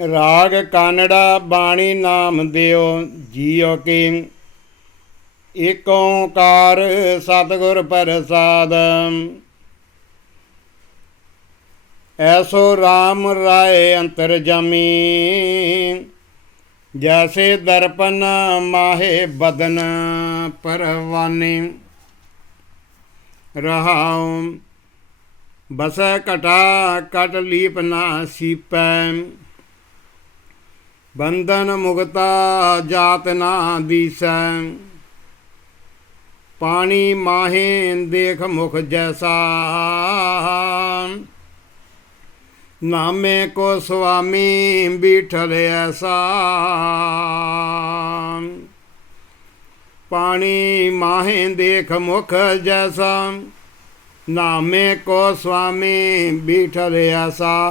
ਰਾਗ ਕਾਨੜਾ ਬਾਣੀ ਨਾਮ ਦਿਓ, ਜੀਉ ਕੀ। ਏਕ ਓੰਕਾਰ ਸਤਿਗੁਰ ਪ੍ਰਸਾਦ। ਐਸੋ RAM ਰਾਏ ਅੰਤਰ ਜਮੀ। ਜੈਸੇ ਦਰਪਨ ਮਾਹੇ ਬਦਨ ਪਰਵਾਨੀ। ਰਹਾਉ, ਬਸੈ ਕਟਾ ਕਟ ਲੀਪ ਨਾ ਸੀਪੈ। ਬੰਧਨ ਮੁਗਤਾ ਜਾਤ ਨਾ ਦੀਸੈ। ਪਾਣੀ ਮਾਹੇ ਦੇਖ ਮੁਖ ਜੈਸਾ। ਨਾਮੇ ਕੋ ਸੁਆਮੀ ਬੀਠਲ ਐਸਾ। ਪਾਣੀ ਮਾਹੇ ਦੇਖ ਮੁਖ ਜੈਸਾ। ਨਾਮੇ ਕੋ ਸੁਆਮੀ ਬੀਠਲ ਐਸਾ।